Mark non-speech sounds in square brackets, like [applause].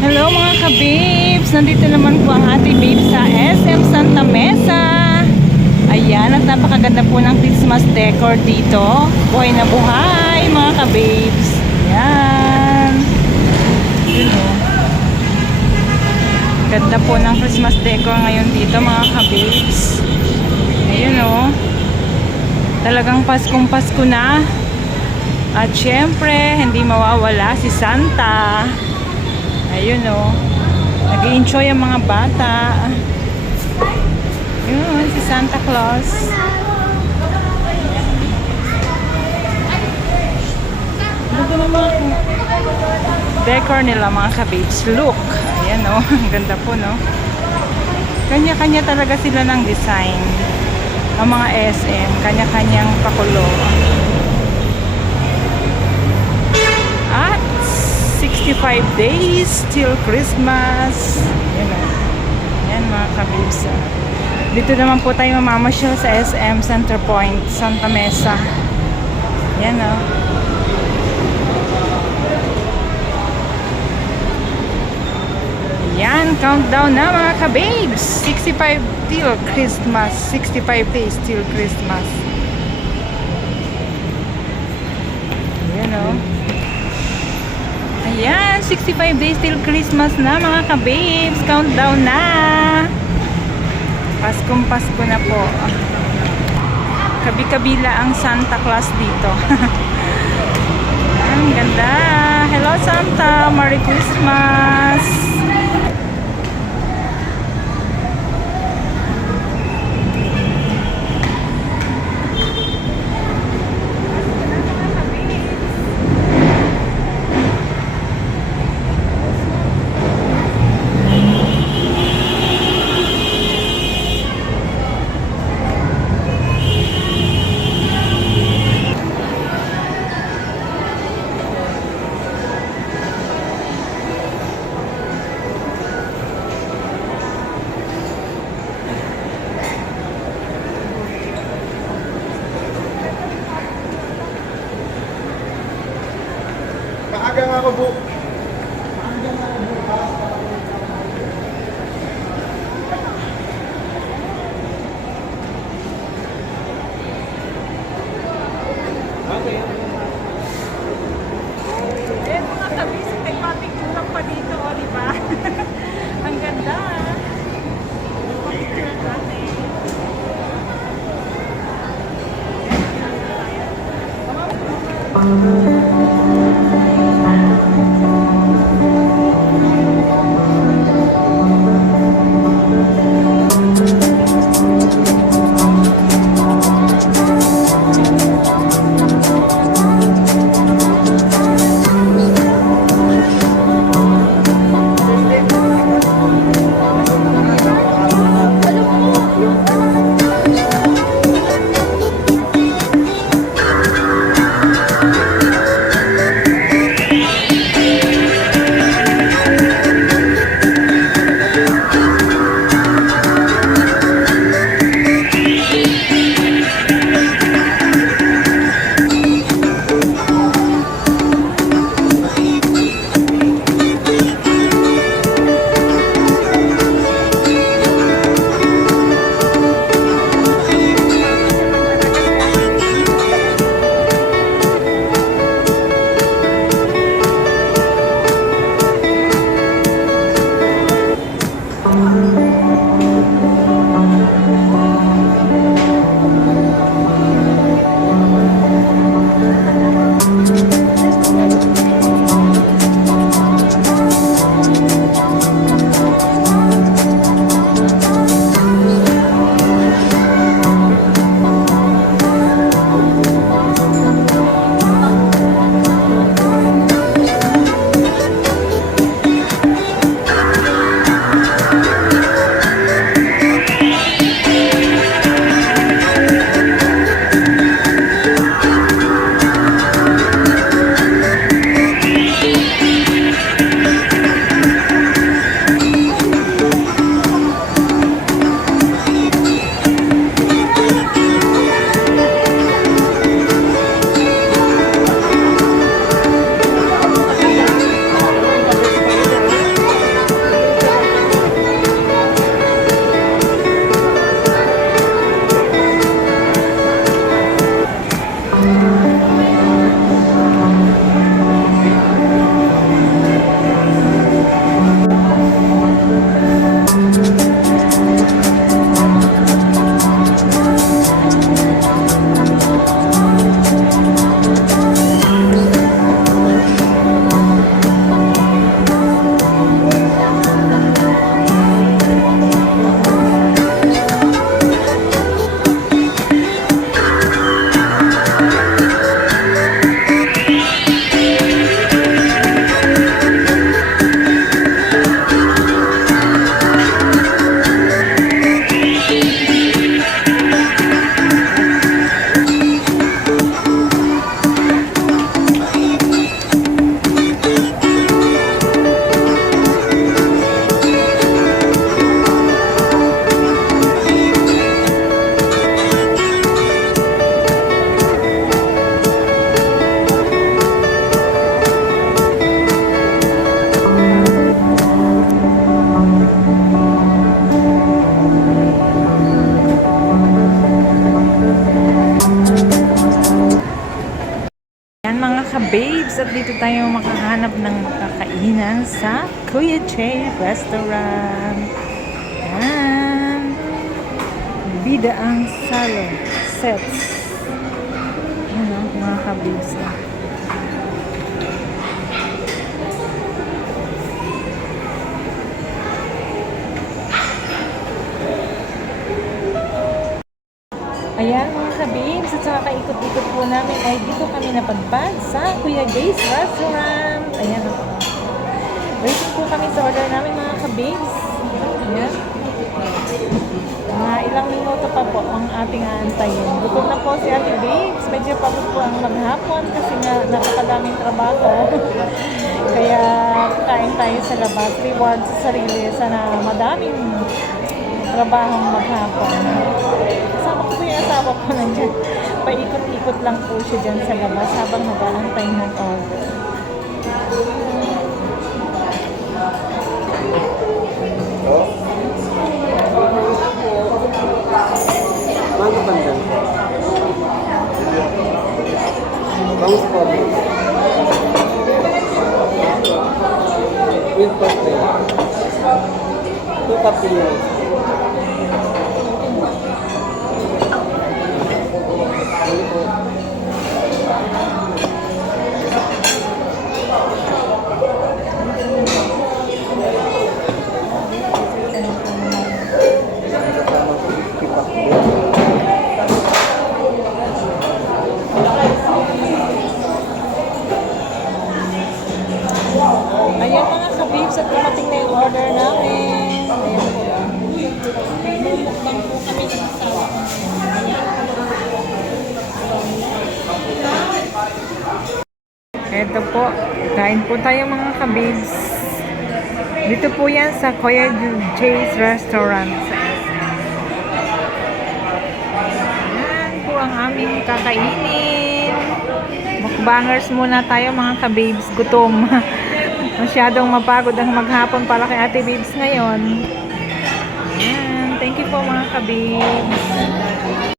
Hello mga ka-babes! Nandito naman po ang ating babes sa SM Santa Mesa. Ayan, at napakaganda po ng Christmas decor dito. Buhay na buhay mga ka-babes. Ayan. Yun o. Ganda po ng Christmas decor ngayon dito mga ka-babes. Ayun o. Talagang Paskong Pasko na. At syempre, hindi mawawala si Santa. Ayun o. nag enjoy ang mga bata. Yun, si Santa Claus. Decor nila mga kababes. Look. Ayan o. [laughs] Ang ganda po no. Kanya-kanya talaga sila ng design. Ang mga SM. Kanya-kanyang pakulo. At 65 days till Christmas. Yan o. Yan mga kabibs. ah. Dito naman po tayo mamamasyal sa SM Center Point, Santa Mesa. Yan o. Yan, countdown na mga kababes. 65 till Christmas. 65 days till Christmas. 365 days till Christmas na mga ka-babes. Countdown na. Paskong Pasko na po. Kabi-kabila ang Santa Claus dito. [laughs] ang ganda. Hello Santa. Merry Christmas. ako po. Okay. Eh, mga tabi sa kay papicturan pa dito, oh, di ba? [laughs] Ang ganda. Papicturan natin. Kabibs at dito tayo makahanap ng makakainan sa Kuya J Restaurant. Yan. Bida ang salo sets. Ano, mga kabibs. Po namin ay dito kami napadpad sa Kuya Jay's Restaurant. Ayan o. Waiting po kami sa order namin mga kabibs. Ayan. Mga ilang minuto pa po ang ating aantayin. Gutom na po si Ate Babes. Medyo pagod po ang maghapon kasi nga napakadaming trabaho. [laughs] Kaya kain tayo sa labas. Reward sa sarili. Sana madaming trabahong maghapon. Kasama ko po yung asawa ko nandiyan. Paikot-ikot lang po siya dyan sa labas habang nag-aantay ng order. Mango pandan. Bangus po. With birthday. Two. Ito po, kain po tayo mga kabibs. Dito po yan sa Kuya Jay's Restaurant. Yan po ang aming kakainin. Mukbangers muna tayo mga kabibs. Gutom. [laughs] Masyadong mapagod ang maghapon para kay Ate Babes ngayon. Yan. Thank you po mga kabibs.